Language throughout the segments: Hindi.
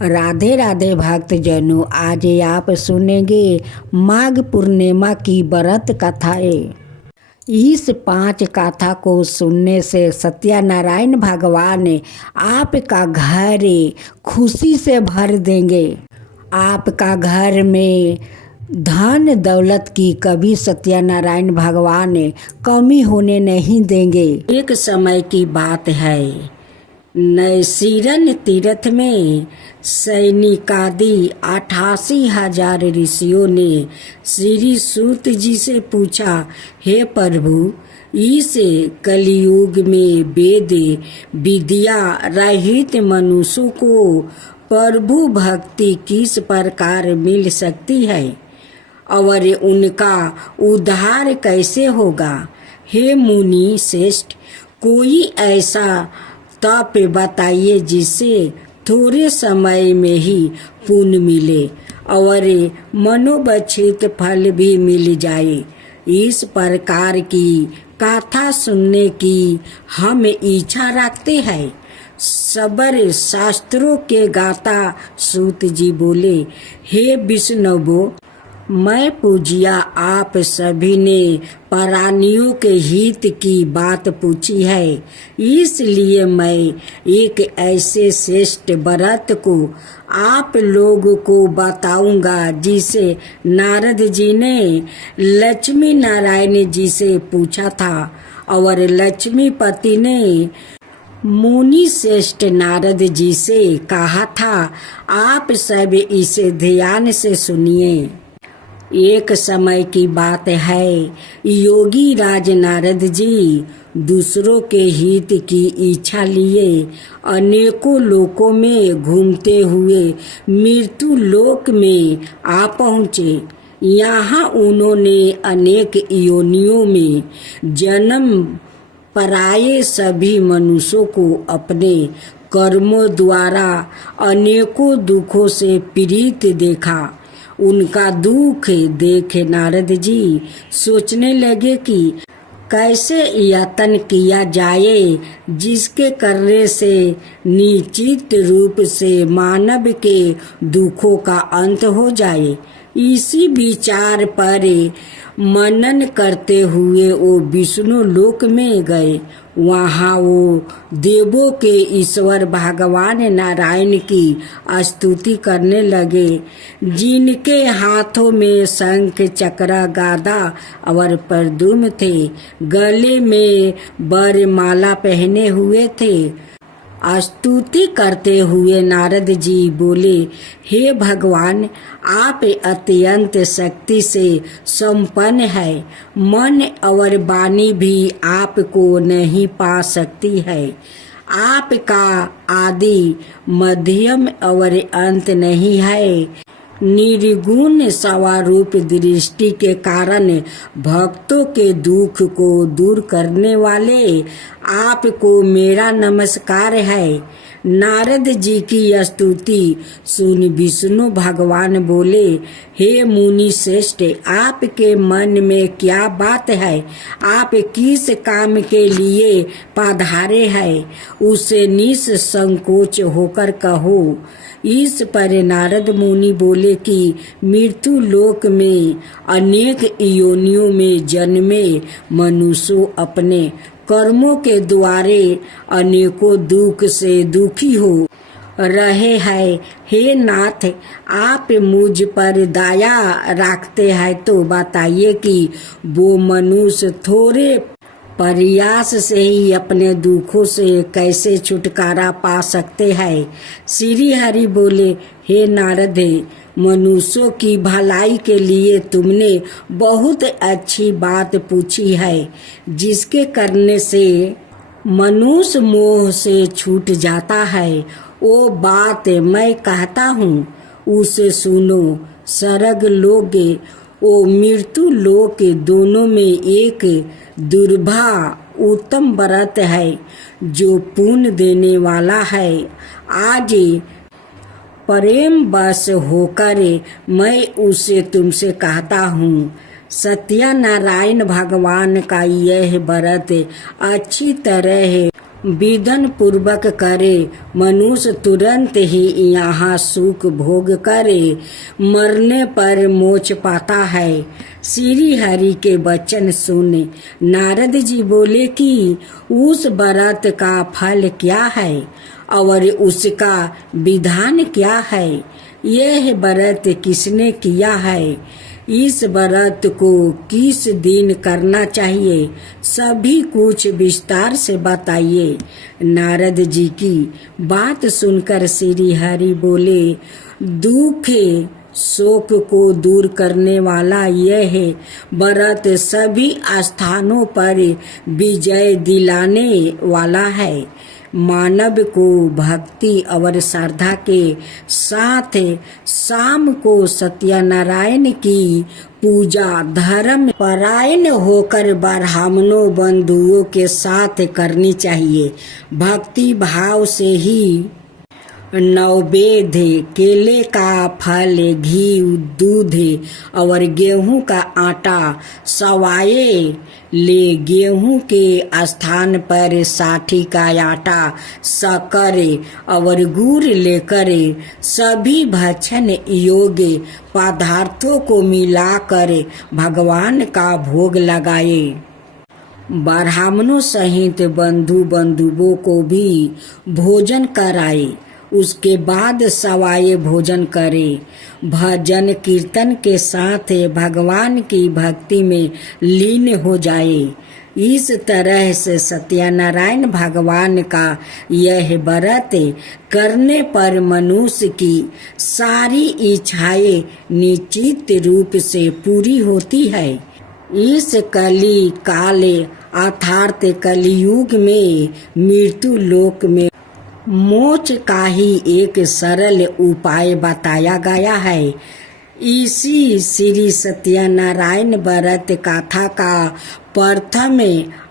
राधे राधे भक्तजनों, आज आप सुनेंगे माघ पूर्णिमा की व्रत कथाएं। इस 5 कथा को सुनने से सत्यनारायण भगवान आपका घर खुशी से भर देंगे। आपका घर में धन दौलत की कभी सत्यनारायण भगवान कमी होने नहीं देंगे। एक समय की बात है, नैसीरन तीर्थ में सैनिकादि 88,000 ऋषियों ने श्री सूत जी से पूछा, हे प्रभु, इस कलयुग में वेद विद्या रहित मनुष्यों को प्रभु भक्ति किस प्रकार मिल सकती है और उनका उद्धार कैसे होगा। हे मुनि श्रेष्ठ, कोई ऐसा तप बताइए जिससे थोड़े समय में ही पुण्य मिले और मनोवांछित फल भी मिल जाए। इस प्रकार की कथा सुनने की हम इच्छा रखते हैं। सबर शास्त्रों के गाता सूत जी बोले, हे विष्णुवो, मैं पूजिया आप सभी ने प्राणियों के हित की बात पूछी है, इसलिए मैं एक ऐसे श्रेष्ठ व्रत को आप लोगों को बताऊंगा जिसे नारद जी ने लक्ष्मी नारायण जी से पूछा था और लक्ष्मीपति ने मुनि श्रेष्ठ नारद जी से कहा था। आप सब इसे ध्यान से सुनिए। एक समय की बात है, योगी राज नारद जी दूसरों के हित की इच्छा लिए अनेकों लोकों में घूमते हुए मृत्यु लोक में आ पहुँचे। यहाँ उन्होंने अनेक योनियों में जन्म पाए सभी मनुष्यों को अपने कर्मों द्वारा अनेकों दुखों से पीड़ित देखा। उनका दुख देख नारद जी सोचने लगे कि कैसे यत्न किया जाए जिसके करने से निश्चित रूप से मानव के दुखों का अंत हो जाए। इसी विचार पर मनन करते हुए वो विष्णु लोक में गए। वहाँ वो देवों के ईश्वर भगवान नारायण की स्तुति करने लगे, जिनके हाथों में शंख चक्र गदा और प्रद्युम्न थे, गले में वरमाला पहने हुए थे। स्तुति करते हुए नारद जी बोले, हे भगवान, आप अत्यंत शक्ति से संपन्न है। मन और वाणी भी आपको नहीं पा सकती है। आपका आदि मध्यम और अंत नहीं है। निर्गुण स्वरूप दृष्टि के कारण भक्तों के दुख को दूर करने वाले आपको मेरा नमस्कार है। नारद जी की स्तुति सुन विष्णु भगवान बोले, हे मुनि श्रेष्ठ, आपके मन में क्या बात है? आप किस काम के लिए पधारे हैं, उसे निसंकोच होकर कहो। इस पर नारद मुनि बोले कि मृत्यु लोक में अनेक योनियों में जन्मे मनुष्य अपने कर्मों के द्वारे अनेकों दुख से दुखी हो रहे हैं। हे नाथ, आप मुझ पर दया रखते हैं तो बताइए कि वो मनुष्य थोड़े प्रयास से ही अपने दुखों से कैसे छुटकारा पा सकते हैं। श्री हरि बोले, हे नारद, मनुष्यों की भलाई के लिए तुमने बहुत अच्छी बात पूछी है, जिसके करने से मनुष्य मोह से छूट जाता है। वो बात मैं कहता हूँ, उसे सुनो। स्वर्ग लोक ओ मृत्यु लोक दोनों में एक दुर्लभ उत्तम व्रत है जो पुण्य देने वाला है। आज प्रेम वश होकर मैं उसे तुमसे कहता हूँ। सत्यनारायण भगवान का यह व्रत अच्छी तरह विधन पूर्वक करे, मनुष्य तुरंत ही यहाँ सुख भोग करे, मरने पर मोक्ष पाता है। श्री हरि के वचन सुने नारद जी बोले कि उस व्रत का फल क्या है और उसका विधान क्या है। यह व्रत किसने किया है, इस व्रत को किस दिन करना चाहिए, सभी कुछ विस्तार से बताइए। नारद जी की बात सुनकर श्री हरि बोले, दुख शोक को दूर करने वाला यह व्रत सभी स्थानों पर विजय दिलाने वाला है। मानव को भक्ति और श्रद्धा के साथ शाम को सत्यनारायण की पूजा धर्म परायण होकर ब्राह्मणों बंधुओं के साथ करनी चाहिए। भक्ति भाव से ही नैवेद्य केले का फल, घी, दूध और गेहूं का आटा सवाए ले। गेहूं के स्थान पर साठी का आटा, शक्कर और गुड़ लेकर सभी भक्षण योग्य पदार्थों को मिलाकर भगवान का भोग लगाए। ब्राह्मणों सहित बंधुओं को भी भोजन कराए। उसके बाद सवाए भोजन करे। भजन कीर्तन के साथ भगवान की भक्ति में लीन हो जाए। इस तरह से सत्यनारायण भगवान का यह व्रत करने पर मनुष्य की सारी इच्छाएं निश्चित रूप से पूरी होती है। इस कली काल अर्थात कलियुग में मृत्यु लोक में मोक्ष का ही एक सरल उपाय बताया गया है। इसी श्री सत्यनारायण व्रत कथा का प्रथम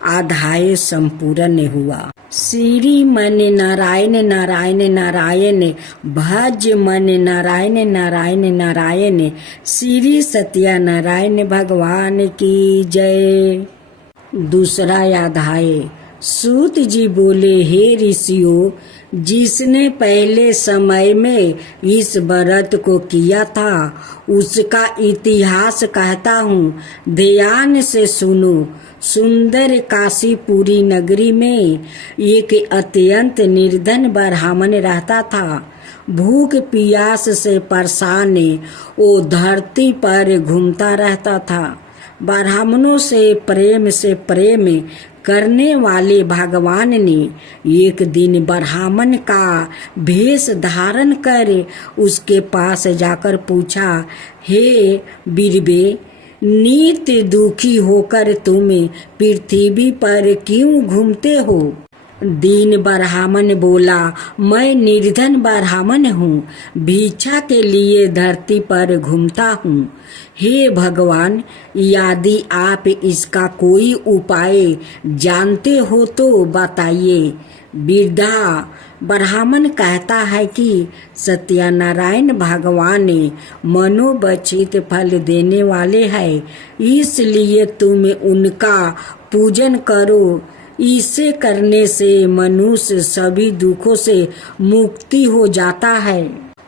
अध्याय संपूर्ण हुआ। श्री मन नारायण नारायण नारायण, भज मन नारायण नारायण नारायण। श्री सत्यनारायण भगवान की जय। दूसरा अध्याय। सूत जी बोले, हे ऋषियों, जिसने पहले समय में इस व्रत को किया था उसका इतिहास कहता हूँ, ध्यान से सुनो। सुंदर काशीपुरी नगरी में एक अत्यंत निर्धन ब्राह्मण रहता था। भूख प्यास से परेशान वो धरती पर घूमता रहता था। ब्राह्मणों से प्रेम करने वाले भगवान ने एक दिन ब्राह्मण का भेष धारण कर उसके पास जाकर पूछा, हे बीरबे, नित्य दुखी होकर तुम पृथ्वी पर क्यों घूमते हो? दीन ब्राह्मण बोला, मैं निर्धन ब्राह्मण हूँ, भिक्षा के लिए धरती पर घूमता हूँ। हे भगवान, यदि आप इसका कोई उपाय जानते हो तो बताइए। वृद्धा ब्राह्मण कहता है कि सत्यनारायण भगवान मनोवांछित फल देने वाले हैं, इसलिए तुम उनका पूजन करो। इसे करने से मनुष्य सभी दुखों से मुक्ति हो जाता है।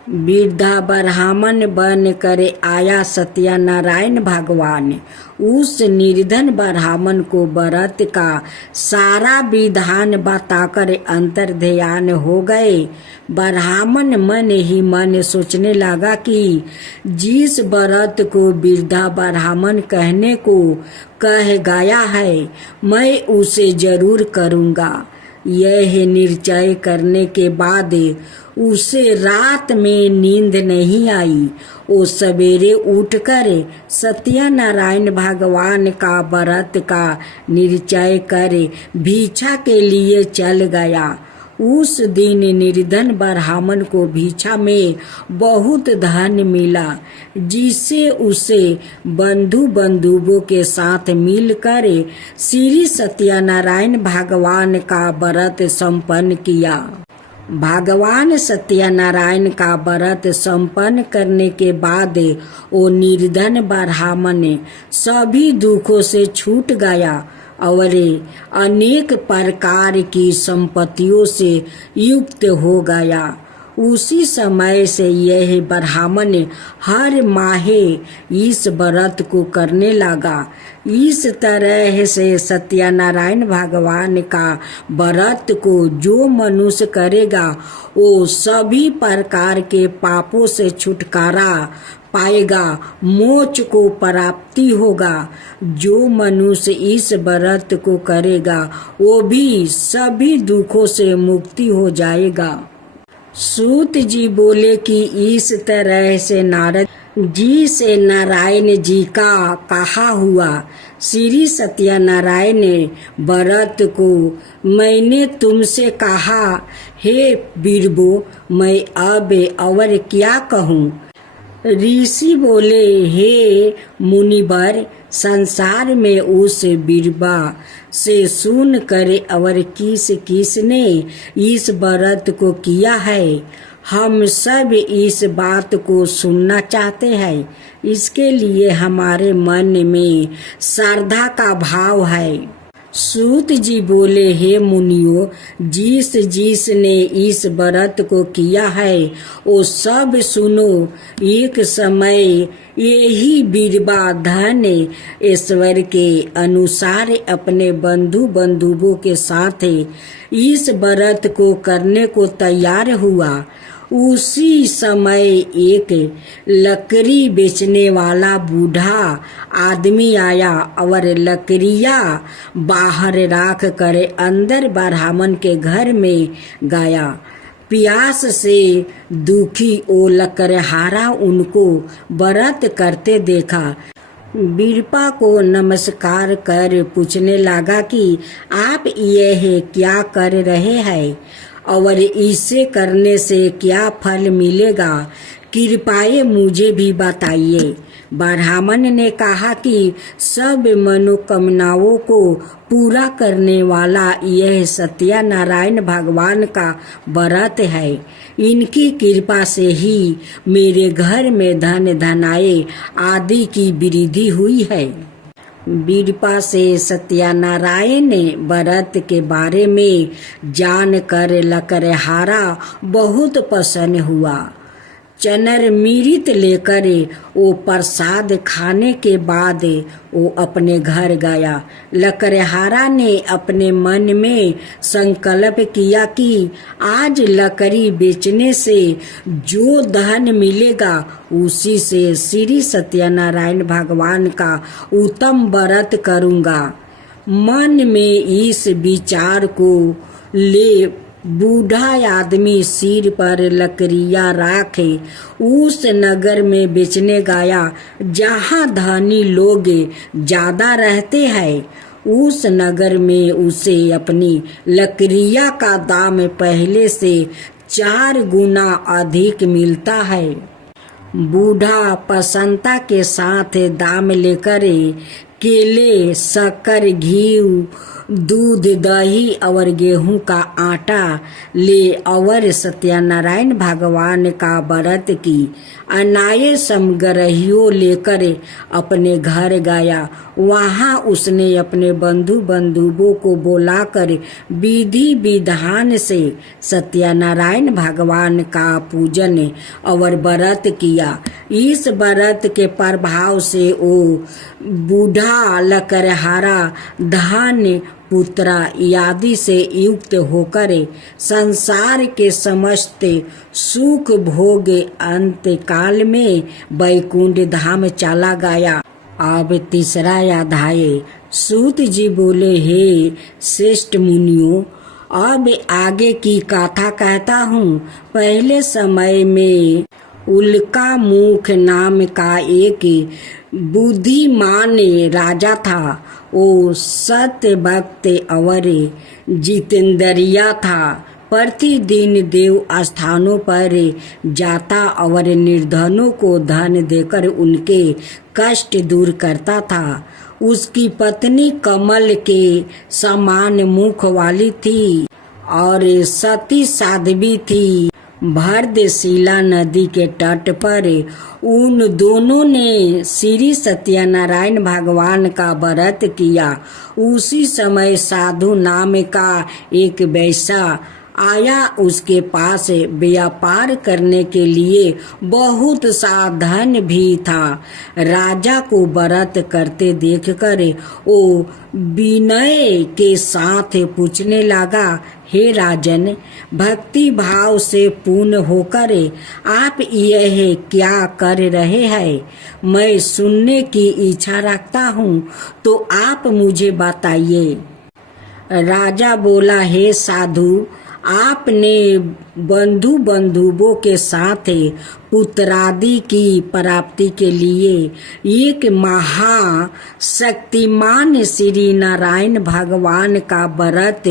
वृद्धा ब्राह्मण बन कर आया सत्यनारायण भगवान उस निर्धन ब्राह्मण को व्रत का सारा विधान बताकर अंतर ध्यान हो गए। ब्राह्मण मन ही मन सोचने लगा कि जिस व्रत को वृद्धा ब्राह्मण कहने को कह गया है, मैं उसे जरूर करूँगा। यह निश्चय करने के बाद उसे रात में नींद नहीं आई। वो सवेरे उठकर सत्यनारायण भगवान का व्रत का निश्चय कर भिक्षा के लिए चल गया। उस दिन निर्धन ब्राह्मण को भिक्षा में बहुत धन मिला, जिससे उसे बंधुओं के साथ मिलकर श्री सत्यनारायण भगवान का व्रत संपन्न किया। भगवान सत्यनारायण का व्रत संपन्न करने के बाद वो निर्धन ब्राह्मण सभी दुखों से छूट गया। और अनेक प्रकार की संपत्तियों से युक्त हो गया। उसी समय से यह ब्राह्मण हर माहे इस व्रत को करने लगा। इस तरह से सत्यनारायण भगवान का व्रत को जो मनुष्य करेगा वो सभी प्रकार के पापों से छुटकारा पाएगा, मोक्ष को प्राप्ति होगा। जो मनुष्य इस व्रत को करेगा वो भी सभी दुखों से मुक्ति हो जाएगा। सूत जी बोले कि इस तरह से नारद जी से नारायण जी का कहा हुआ। श्री सत्यनारायण व्रत को मैंने तुमसे कहा, हे बीरबो, मैं अब और क्या कहूँ। ऋषि बोले, हे मुनिवर, संसार में उस बीरबा से सुन करे और किस किसने इस व्रत को किया है, हम सब इस बात को सुनना चाहते हैं। इसके लिए हमारे मन में श्रद्धा का भाव है। सूत जी बोले, हे मुनियों, जिस जिसने इस व्रत को किया है वो सब सुनो। एक समय यही बीरबा धन ऐश्वर्य के अनुसार अपने बंधु बंधुओं के साथ इस व्रत को करने को तैयार हुआ। उसी समय एक लकड़ी बेचने वाला बूढ़ा आदमी आया और लकड़ियाँ बाहर रख कर अंदर ब्राह्मण के घर में गया। प्यास से दुखी वो लकड़हारा उनको व्रत करते देखा। बीरबा को नमस्कार कर पूछने लगा कि आप यह क्या कर रहे हैं और इसे करने से क्या फल मिलेगा, कृपया मुझे भी बताइए। ब्राह्मण ने कहा कि सब मनोकामनाओं को पूरा करने वाला यह सत्यनारायण भगवान का व्रत है। इनकी कृपा से ही मेरे घर में धन धनाए आदि की वृद्धि हुई है। बीरबा से सत्यनारायण व्रत के बारे में जानकर लकड़हारा बहुत प्रसन्न हुआ। चनर मिरित लेकर वो प्रसाद खाने के बाद वो अपने घर गया। लकड़हारा ने अपने मन में संकल्प किया कि आज लकड़ी बेचने से जो धन मिलेगा उसी से श्री सत्यनारायण भगवान का उत्तम व्रत करूँगा। मन में इस विचार को ले बूढ़ा आदमी सिर पर लकड़ियाँ राखे उस नगर में बेचने गया जहाँ धनी लोग ज्यादा रहते हैं। उस नगर में उसे अपनी लकड़ियाँ का दाम पहले से 4 गुना अधिक मिलता है। बूढ़ा प्रसन्नता के साथ दाम लेकर केले, शक्कर, घी, दूध, दही और गेहूं का आटा ले और सत्यनारायण भगवान का व्रत की अनाय समग्रहियों लेकर अपने घर गया। वहां उसने अपने बंधु बंधुओं को बुलाकर विधि विधान से सत्यनारायण भगवान का पूजन और व्रत किया। इस व्रत के प्रभाव से वो बूढ़ा लकड़हारा धन, पुत्र आदि से युक्त होकर संसार के समस्त सुख भोग अंत काल में वैकुंठ धाम चला गया। अब तीसरा अध्याय। सूत जी बोले, हे श्रेष्ठ मुनियों, अब आगे की कथा कहता हूँ। पहले समय में उल्का मुख नाम का एक बुद्धिमान राजा था। वो सत्य भक्त और जितेंद्रिया था। प्रतिदिन देव स्थानों पर जाता और निर्धनों को धन देकर उनके कष्ट दूर करता था। उसकी पत्नी कमल के समान मुख वाली थी और सती साध्वी थी। भरदेशीला नदी के तट पर उन दोनों ने श्री सत्यनारायण भगवान का व्रत किया। उसी समय साधु नाम का एक वैश्य आया। उसके पास व्यापार करने के लिए बहुत सा धन भी था। राजा को व्रत करते देखकर वो विनय के साथ पूछने लगा, हे राजन, भक्ति भाव से पूर्ण होकर आप यह क्या कर रहे हैं? मैं सुनने की इच्छा रखता हूँ, तो आप मुझे बताइए। राजा बोला, हे साधु, आपने बंधुओं के साथ पुत्रादि की प्राप्ति के लिए एक महाशक्तिमान श्री नारायण भगवान का व्रत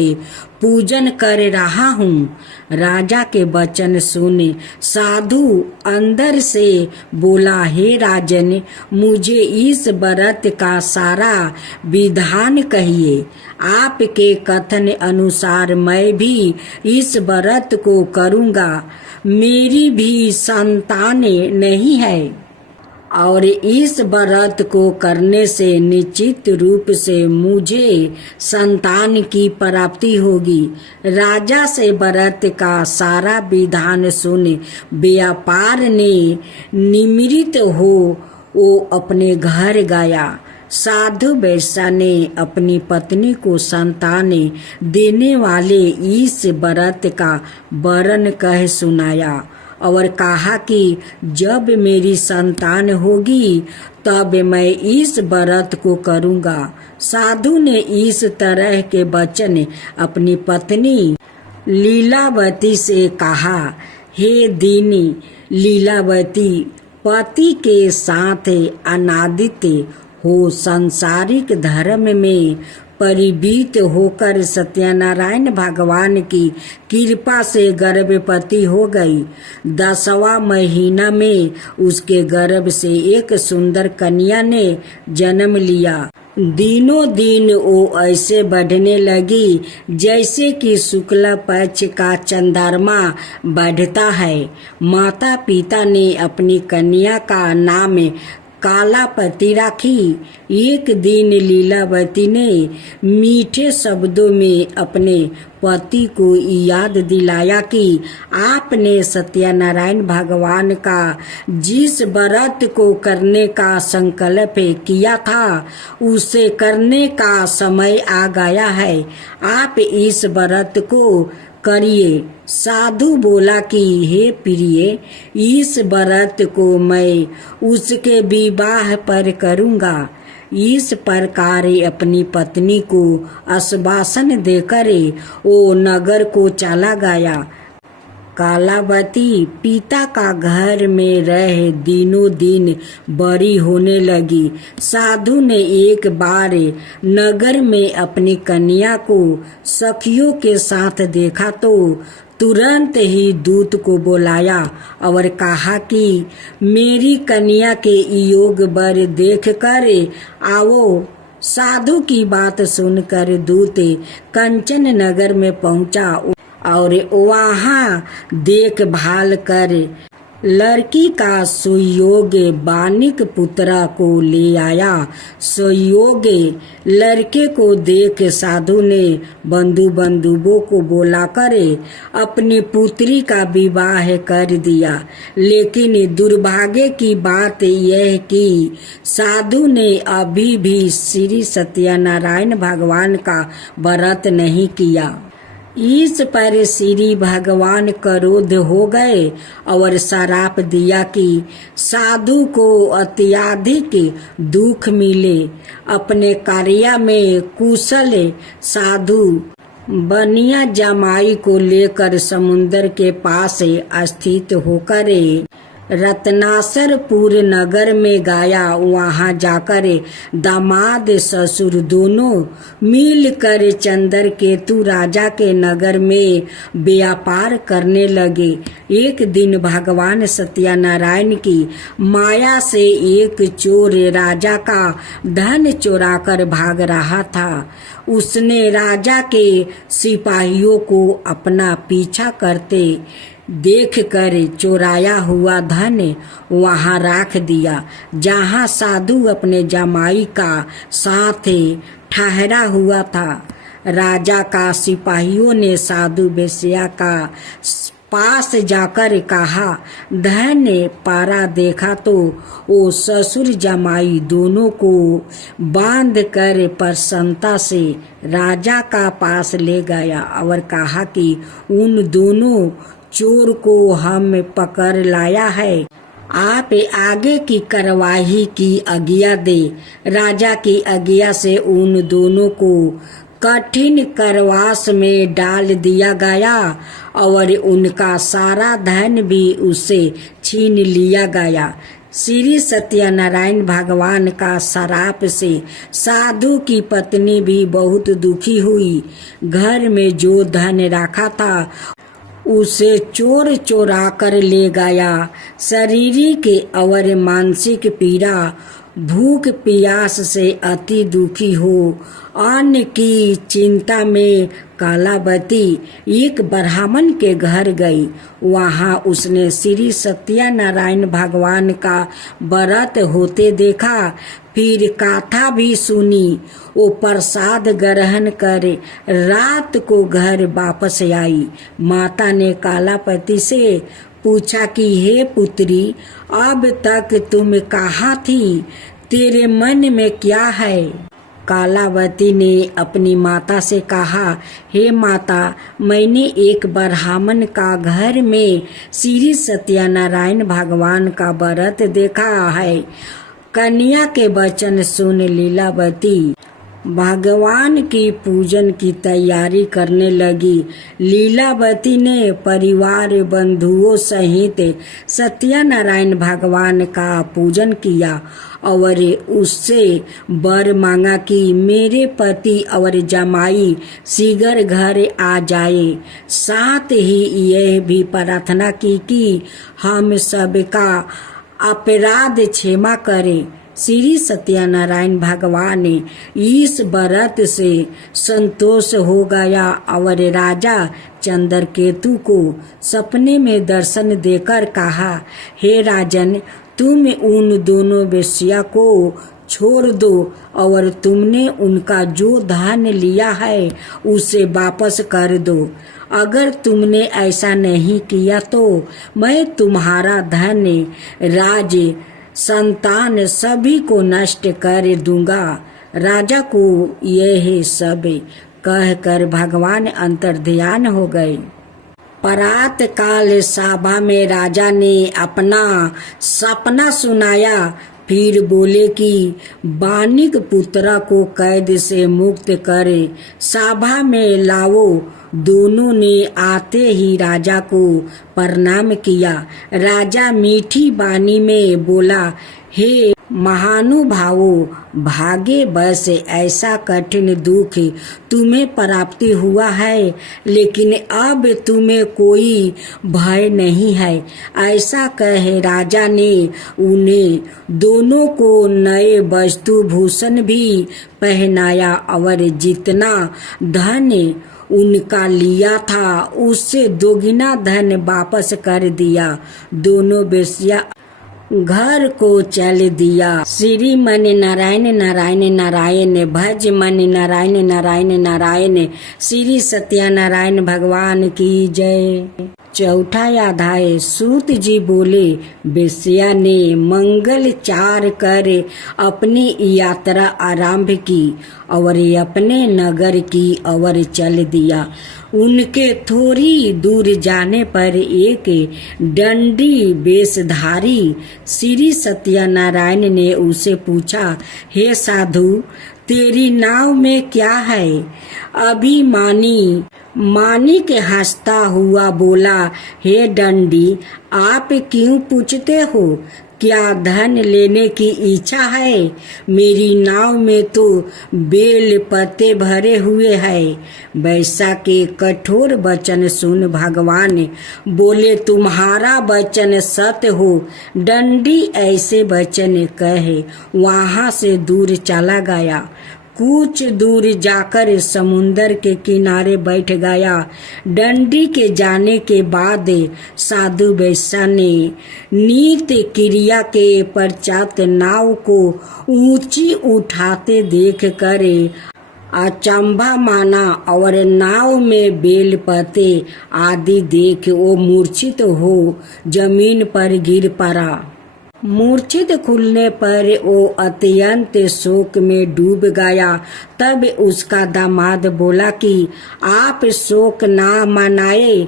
पूजन कर रहा हूँ। राजा के वचन सुने साधु अंदर से बोला, हे राजन, मुझे इस व्रत का सारा विधान कहिए। आपके कथन अनुसार मैं भी इस व्रत को करूँगा। मेरी भी संतान नहीं है और इस व्रत को करने से निश्चित रूप से मुझे संतान की प्राप्ति होगी। राजा से व्रत का सारा विधान सुन व्यापार ने निमृत हो वो अपने घर गया। साधु वैश्य ने अपनी पत्नी को संतान देने वाले इस व्रत का वर्णन कह सुनाया और कहा कि जब मेरी संतान होगी तब मैं इस व्रत को करूँगा। साधु ने इस तरह के वचन अपनी पत्नी लीलावती से कहा। हे दीनी लीलावती, पति के साथ अनादित हो सांसारिक धर्म में परिवीत होकर सत्यनारायण भगवान की कृपा से गर्भवती हो गई। 10वां महीना में उसके गर्भ से एक सुंदर कन्या ने जन्म लिया। दिनों दिन वो ऐसे बढ़ने लगी जैसे कि शुक्ल पक्ष का चंद्रमा बढ़ता है। माता पिता ने अपनी कन्या का नाम कालापति राखी। एक दिन लीलावती ने मीठे शब्दों में अपने पति को याद दिलाया कि आपने सत्यनारायण भगवान का जिस व्रत को करने का संकल्प किया था उसे करने का समय आ गया है। आप इस व्रत को करिए। साधु बोला कि हे प्रिय, इस व्रत को मैं उसके विवाह पर करूँगा। इस प्रकार अपनी पत्नी को आश्वासन देकर वो नगर को चला गया। कालावती पिता का घर में रह दिनों दिन बड़ी होने लगी। साधु ने एक बार नगर में अपनी कन्या को सखियों के साथ देखा तो तुरंत ही दूत को बुलाया और कहा कि मेरी कन्या के योग वर देख कर आओ। साधु की बात सुनकर दूत कंचन नगर में पहुंचा और वहाँ देखभाल कर लड़की का सुयोग्य बानिक पुत्रा को ले आया। सुयोग्य लड़के को देख साधु ने बंधुओं को बुलाकर अपनी पुत्री का विवाह कर दिया। लेकिन दुर्भाग्य की बात यह कि साधु ने अभी भी श्री सत्यनारायण भगवान का व्रत नहीं किया। इस पर श्री भगवान क्रोध हो गए और श्राप दिया कि साधु को अत्यधिक दुख मिले। अपने कार्य में कुशल साधु बनिया जमाई को लेकर समुद्र के पास स्थित होकर रत्नासरपुर नगर में गया। वहां जाकर दामाद ससुर दोनों मिलकर चंद्रकेतु राजा के नगर में व्यापार करने लगे। एक दिन भगवान सत्यनारायण की माया से एक चोर राजा का धन चुराकर भाग रहा था। उसने राजा के सिपाहियों को अपना पीछा करते देख कर चोराया हुआ धन वहां राख दिया जहां साधु अपने जमाई का साथ ठहरा हुआ था। राजा का सिपाहियों ने साधु वेश्या का पास जाकर कहा, धन पारा देखा तो वो ससुर जमाई दोनों को बांध कर प्रसन्नता से राजा का पास ले गया और कहा कि उन दोनों चोर को हम पकड़ लाया है, आप आगे की कार्यवाही की आज्ञा दे। राजा की आज्ञा से उन दोनों को कठिन कारावास में डाल दिया गया और उनका सारा धन भी उससे छीन लिया गया। श्री सत्यनारायण भगवान का श्राप से साधु की पत्नी भी बहुत दुखी हुई। घर में जो धन रखा था उसे चोर चोरा कर ले गया। शारीरिक और मानसिक पीड़ा, भूख प्यास से अति दुखी हो अन्न की चिंता में कालावती एक ब्राह्मण के घर गई। वहां उसने श्री सत्यनारायण भगवान का व्रत होते देखा, फिर कथा भी सुनी। वो प्रसाद ग्रहण कर रात को घर वापस आई। माता ने कालापति से पूछा कि हे पुत्री, अब तक तुम कहाँ थी? तेरे मन में क्या है? कालावती ने अपनी माता से कहा, हे माता, मैंने एक ब्राह्मण का घर में श्री सत्यनारायण भगवान का व्रत देखा है। कन्या के वचन सुन लीलावती भगवान की पूजन की तैयारी करने लगी। लीलावती ने परिवार बंधुओं सहित सत्यनारायण भगवान का पूजन किया और उससे वर मांगा कि मेरे पति और जमाई शीघ्र घर आ जाए। साथ ही यह भी प्रार्थना की कि हम सबका अपराध क्षमा करे। श्री सत्यनारायण भगवान इस व्रत से संतोष हो गया और राजा चंद्रकेतु को सपने में दर्शन देकर कहा, हे राजन, तुम उन दोनों वेश्या को छोड़ दो और तुमने उनका जो धन लिया है उसे वापस कर दो। अगर तुमने ऐसा नहीं किया तो मैं तुम्हारा धन, राज, संतान सभी को नष्ट कर दूंगा। राजा को यह सब कहकर भगवान अंतर्ध्यान हो गए। प्रात काल सभा में राजा ने अपना सपना सुनाया। फिर बोले कि बानिक पुत्रा को कैद से मुक्त करे सभा में लाओ। दोनों ने आते ही राजा को प्रणाम किया। राजा मीठी वाणी में बोला, हे महानुभावों, भागे बस ऐसा कठिन दुख तुम्हें प्राप्ति हुआ है, लेकिन अब तुम्हें कोई भय नहीं है। ऐसा कहे राजा ने उन्हें दोनों को नए वस्तु भूषण भी पहनाया और जितना धन उनका लिया था उससे दोगुना धन वापस कर दिया। दोनों वेश्या घर को चल दिया। श्री मन नारायण नारायण नारायण, भज मन नारायण नारायण नारायण। श्री सत्यनारायण भगवान की जय। चौथा अध्याय। सूत जी बोले, वेश्या ने मंगल चार कर अपनी यात्रा आरंभ की और अपने नगर की ओर चल दिया। उनके थोड़ी दूर जाने पर एक दंडी वेशधारी श्री सत्यनारायण ने उसे पूछा, हे साधु, तेरी नाव में क्या है? मानिक हंसता हुआ बोला, हे दंडी, आप क्यों पूछते हो? क्या धन लेने की इच्छा है? मेरी नाव में तो बेल पत्ते भरे हुए हैं। वैसा के कठोर वचन सुन भगवान बोले, तुम्हारा वचन सत्य हो। दंडी ऐसे वचन कहे वहां से दूर चला गया। कुछ दूर जाकर समुंदर के किनारे बैठ गया। डंडी के जाने के बाद साधु वैश्य ने नित्य क्रिया के पश्चात नाव को ऊंची उठाते देख कर अचंभा माना और नाव में बेल पत्ते आदि देख वो मूर्छित हो जमीन पर गिर पड़ा। मूर्छित खुलने पर वो अत्यंत शोक में डूब गया। तब उसका दामाद बोला कि आप शोक ना मनाए,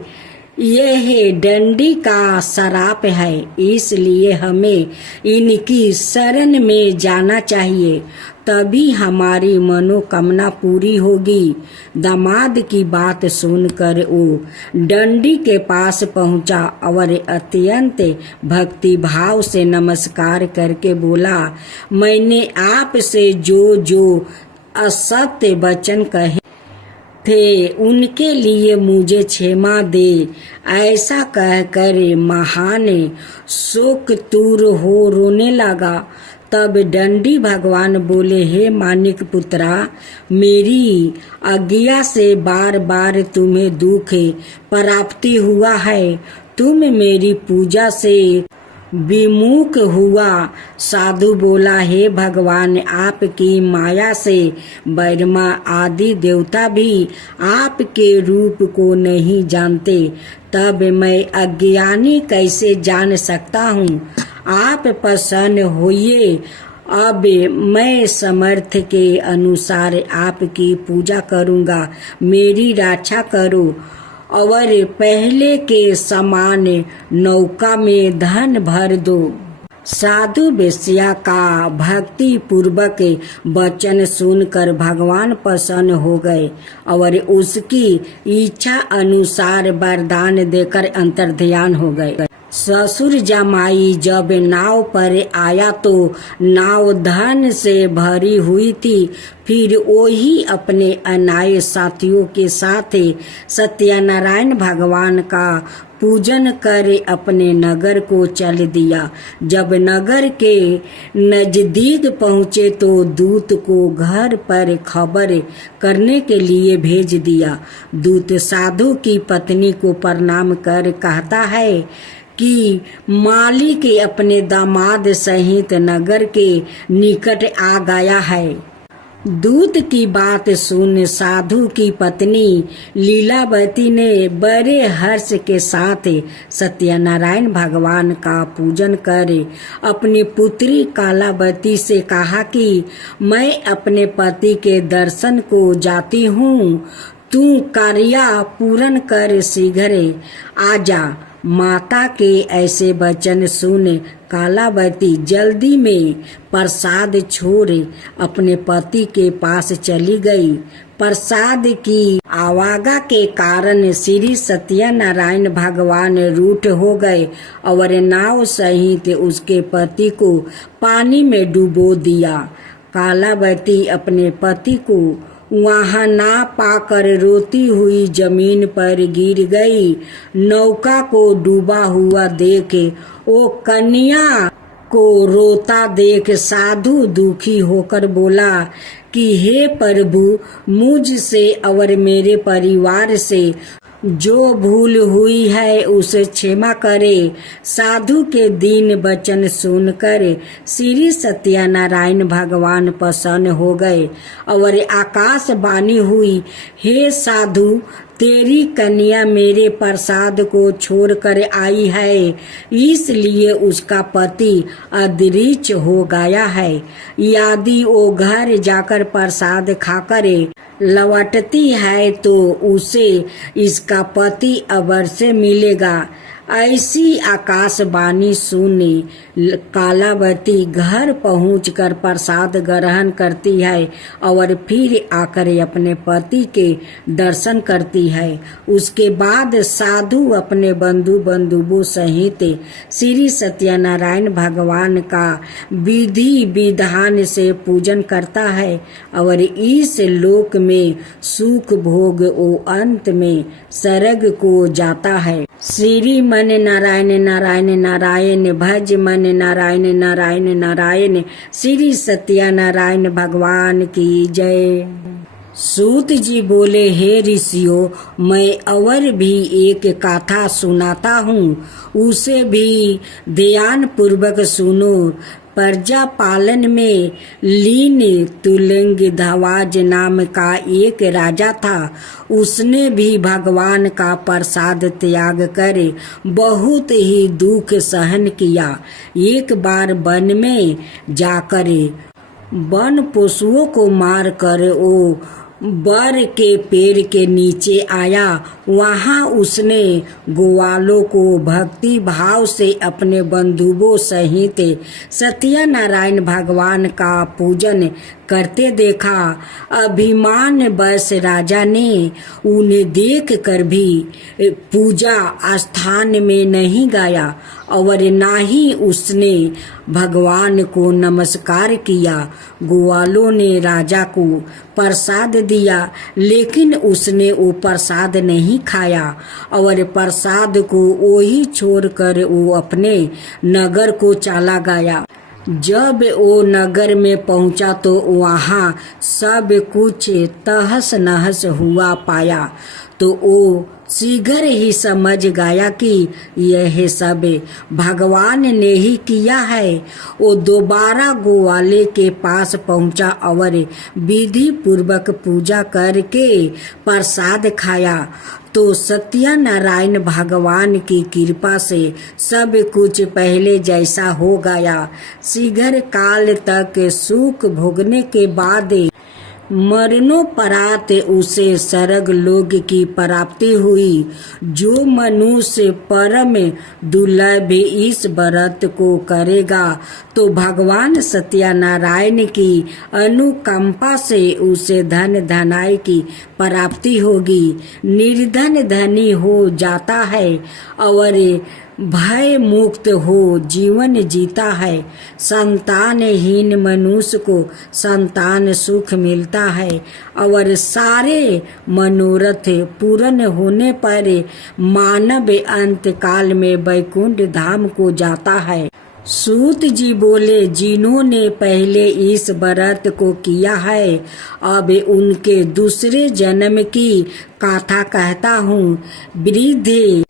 यह डंडी का श्राप है, इसलिए हमें इनकी शरण में जाना चाहिए, तभी हमारी मनोकामना पूरी होगी। दामाद की बात सुनकर वो डंडी के पास पहुंचा और अत्यंत भक्ति भाव से नमस्कार करके बोला, मैंने आपसे जो असत्य वचन कहे थे उनके लिए मुझे क्षमा दे। ऐसा कहकर महान शोकतूर हो रोने लगा। तब डंडी भगवान बोले, हे मानिक पुत्रा, मेरी आज्ञा से बार बार तुम्हें दुख प्राप्ति हुआ है। तुम मेरी पूजा से विमुख हुआ। साधु बोला, हे भगवान, आपकी माया से ब्रह्मा आदि देवता भी आपके रूप को नहीं जानते, तब मैं अज्ञानी कैसे जान सकता हूँ। आप प्रसन्न होइए, अब मैं समर्थ के अनुसार आपकी पूजा करूँगा। मेरी रक्षा करो और पहले के समान नौका में धन भर दो। साधु वेश्या का भक्ति पूर्वक वचन सुनकर भगवान प्रसन्न हो गए और उसकी इच्छा अनुसार वरदान देकर अंतर्ध्यान हो गए। ससुर जमाई जब नाव पर आया तो नाव धन से भरी हुई थी। फिर वही अपने अनाए साथियों के साथ सत्यनारायण भगवान का पूजन कर अपने नगर को चल दिया। जब नगर के नजदीक पहुँचे तो दूत को घर पर खबर करने के लिए भेज दिया। दूत साधु की पत्नी को प्रणाम कर कहता है कि मालिक अपने दामाद सहित नगर के निकट आ गया है। दूत की बात सुन साधु की पत्नी लीलावती ने बड़े हर्ष के साथ सत्यनारायण भगवान का पूजन कर अपनी पुत्री कालावती से कहा कि मैं अपने पति के दर्शन को जाती हूँ, तू कार्य पूर्ण कर शीघ्र आ जा। माता के ऐसे वचन सुन कालावती जल्दी में प्रसाद छोड़ अपने पति के पास चली गई। प्रसाद की आवागा के कारण श्री सत्यनारायण भगवान रूठ हो गए और नाव सहित उसके पति को पानी में डुबो दिया। कालावती अपने पति को वहां ना पाकर रोती हुई जमीन पर गिर गई। नौका को डूबा हुआ देख वो कन्या को रोता देख साधु दुखी होकर बोला कि हे प्रभु, मुझसे और मेरे परिवार से जो भूल हुई है उसे क्षमा करे। साधु के दीन वचन सुनकर श्री सत्यनारायण भगवान प्रसन्न हो गए और आकाशवाणी हुई, हे साधु, तेरी कन्या मेरे प्रसाद को छोड़कर आई है, इसलिए उसका पति अदृश्य हो गया है। यदि वो घर जाकर प्रसाद खाकर लौटती है तो उसे इसका पति अवश्य मिलेगा। ऐसी आकाशवाणी सुनी कालावती घर पहुंचकर प्रसाद ग्रहण करती है और फिर आकर अपने पति के दर्शन करती है। उसके बाद साधु अपने बंधुओं सहित श्री सत्यनारायण भगवान का विधि विधान से पूजन करता है और इस लोक में सुख भोग और अंत में स्वर्ग को जाता है। श्रीमद् मन नारायण नारायण नारायण, भज मन नारायण नारायण नारायण। श्री सत्यनारायण भगवान की जय। सूत जी बोले, हे ऋषियों, मैं और भी एक कथा सुनाता हूँ, उसे भी ध्यान पूर्वक सुनो। प्रजा पालन में लीन तुलंगध्वज नाम का एक राजा था। उसने भी भगवान का प्रसाद त्याग कर बहुत ही दुख सहन किया। एक बार वन में जाकर वन पशुओं को मार कर वो बर के पेड़ के नीचे आया। वहां उसने ग्वालों को भक्ति भाव से अपने बंधुओं सहित सत्यनारायण भगवान का पूजन करते देखा। अभिमान बस राजा ने उन्हें देख कर भी पूजा स्थान में नहीं गया और ना ही उसने भगवान को नमस्कार किया। ग्वालों ने राजा को प्रसाद दिया, लेकिन उसने वो प्रसाद नहीं खाया और प्रसाद को वही छोड़कर वो अपने नगर को चला गया। जब वो नगर में पहुंचा तो वहाँ सब कुछ तहस नहस हुआ पाया, तो वो शीघ्र ही समझ गया कि यह सब भगवान ने ही किया है। वो दोबारा ग्वाले के पास पहुंचा और विधि पूर्वक पूजा करके प्रसाद खाया, तो सत्यनारायण भगवान की कृपा से सब कुछ पहले जैसा हो गया। शीघ्र काल तक सुख भोगने के बाद मरणोपरांत उसे स्वर्ग लोक की प्राप्ति हुई। जो मनुष्य परम दुर्लभ इस व्रत को करेगा तो भगवान सत्यनारायण की अनुकंपा से उसे धन धनाई की प्राप्ति होगी। निर्धन धनी हो जाता है और भय मुक्त हो जीवन जीता है। संतानहीन मनुष्य को संतान सुख मिलता है और सारे मनोरथ पूर्ण होने पर मानव अंत काल में वैकुंठ धाम को जाता है। सूत जी बोले, जिन्होंने पहले इस व्रत को किया है, अब उनके दूसरे जन्म की कथा कहता हूँ। वृद्ध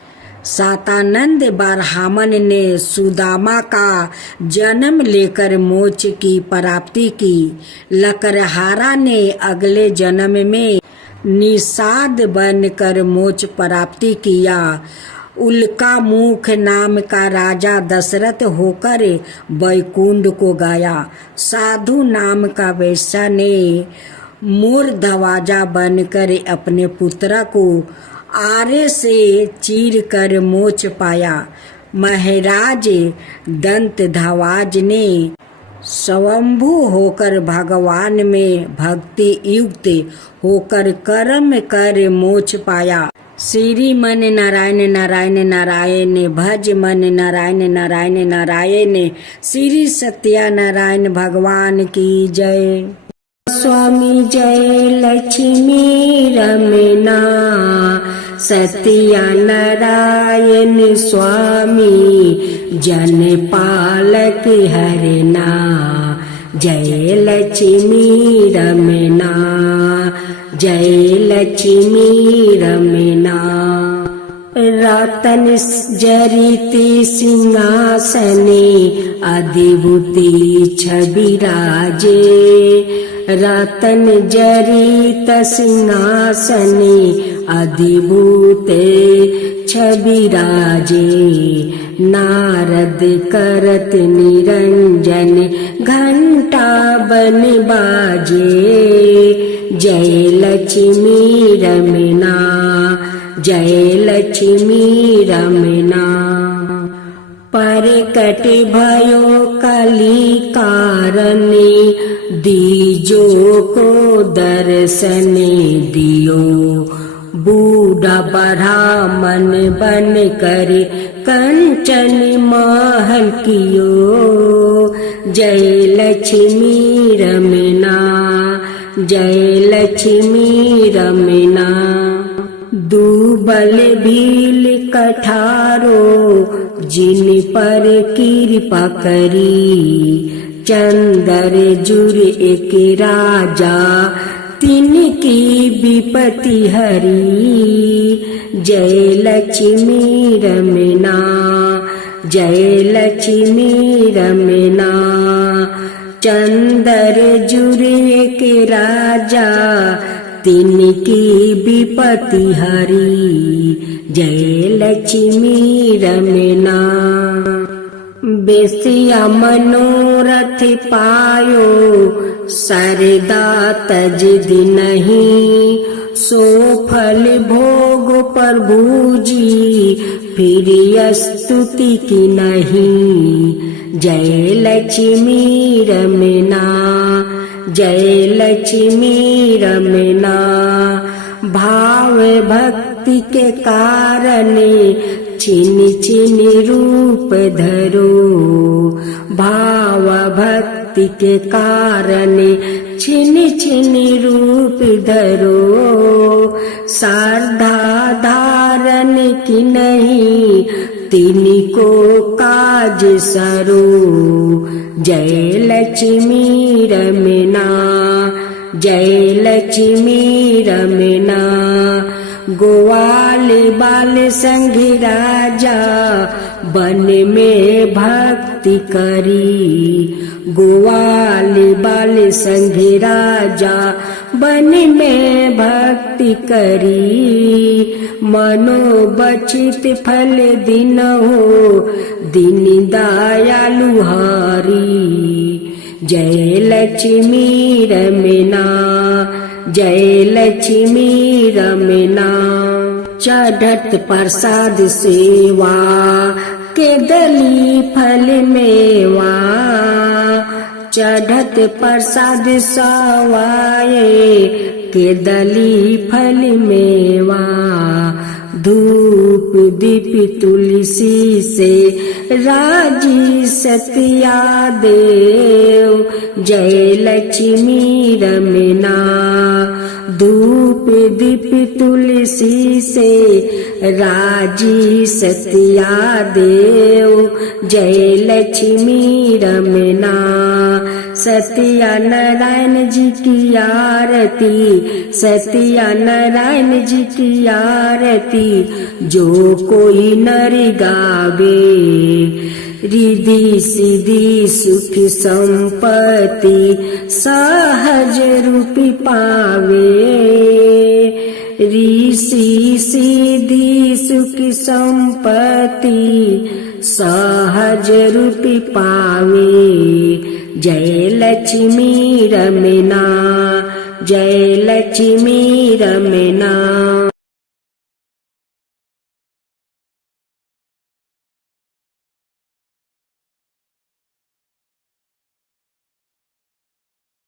सातानंद ब्राह्मण ने सुदामा का जन्म लेकर मोक्ष की प्राप्ति की। लकड़हारा ने अगले जन्म में निषाद बनकर मोक्ष प्राप्ति किया। उल्का मुख नाम का राजा दशरथ होकर वैकुंठ को गया। साधु नाम का वैश्य ने मोरध्वजा बनकर अपने पुत्र को आरे से चीर कर मोक्ष पाया। महाराज दंतध्वज ने स्वयंभू होकर भगवान में भक्ति युक्त होकर कर्म कर मोक्ष पाया। श्री मन नारायण नारायण नारायण, भज मन नारायण नारायण नारायण। श्री सत्यनारायण भगवान की जय। स्वामी जय लक्ष्मी रमना, सत्यनारायण स्वामी जन पालक हरना। जय लक्ष्मी रमना, जय लक्ष्मी रमना। रतन जरित सिंहासने अधिभूति छवि राजे। रतन जरित सिंहासने अधिभूते छवि राजे। नारद करत निरंजन घंटा बन बाजे। जय लक्ष्मी रमना, जय लक्ष्मी रमना। परकट भयो कली कारणे, दीजो को दर्शन दियो। बूढ़ा ब्राह्मण बन कर कंचन महल कियो। जय लक्ष्मी रमना, जय लक्ष्मी रमना। दूबल भील कठारो जिन पर कृपा करी, चंदर जुर एक राजा तिनकी विपत्ति हरी। जय लक्ष्मी रमना, जय लक्ष्मी रमना, चंदर जुर एक राजा तिनकी विपत्ति हरी। जय लक्ष्मी रमना। बेसिया मनोरथ पायो सरदा तज दिनहि, सो फल भोग प्रभु जी फिर स्तुति की नहीं। जय लक्ष्मी रमना, जय लक्ष्मी रमना, भाव भक्ति के कारण छिन छिन रूप धरो, भाव भक्ति के कारण छिन छिन रूप धरो, श्रद्धा धारण की नहीं तिनको काज सरो। जय लक्ष्मी रमना, जय लक्ष्मी रमना, ग्वाल बाल संग राजा वन में भक्ति करी, ग्वाल बाल संग राजा वन में भक्ति करी। मनोबचित फल दिन हो दिन दयालु हरी। जय लक्ष्मी रमना, जय लक्ष्मी रमना, चढ़त प्रसाद सेवा के दली फल मेवा, चढ़त प्रसाद सवाए के दली फल मेवा। धूप दीप तुलसी से राजी सतिया देव। जय लक्ष्मी रमना, धूप दीप तुलसी से राजी सतिया देव। जय लक्ष्मी रमना, सत्या नारायण जी की आरती, सत्या नारायण जी की आरती जो कोई नर गावे। रिद्धि सिद्धि सुख संपत्ति सहज रूपी पावे। ऋषि सिद्धि सुख संपत्ति सहज रूपी पावे। जय लक्ष्मी रमना, जय लक्ष्मी रमना।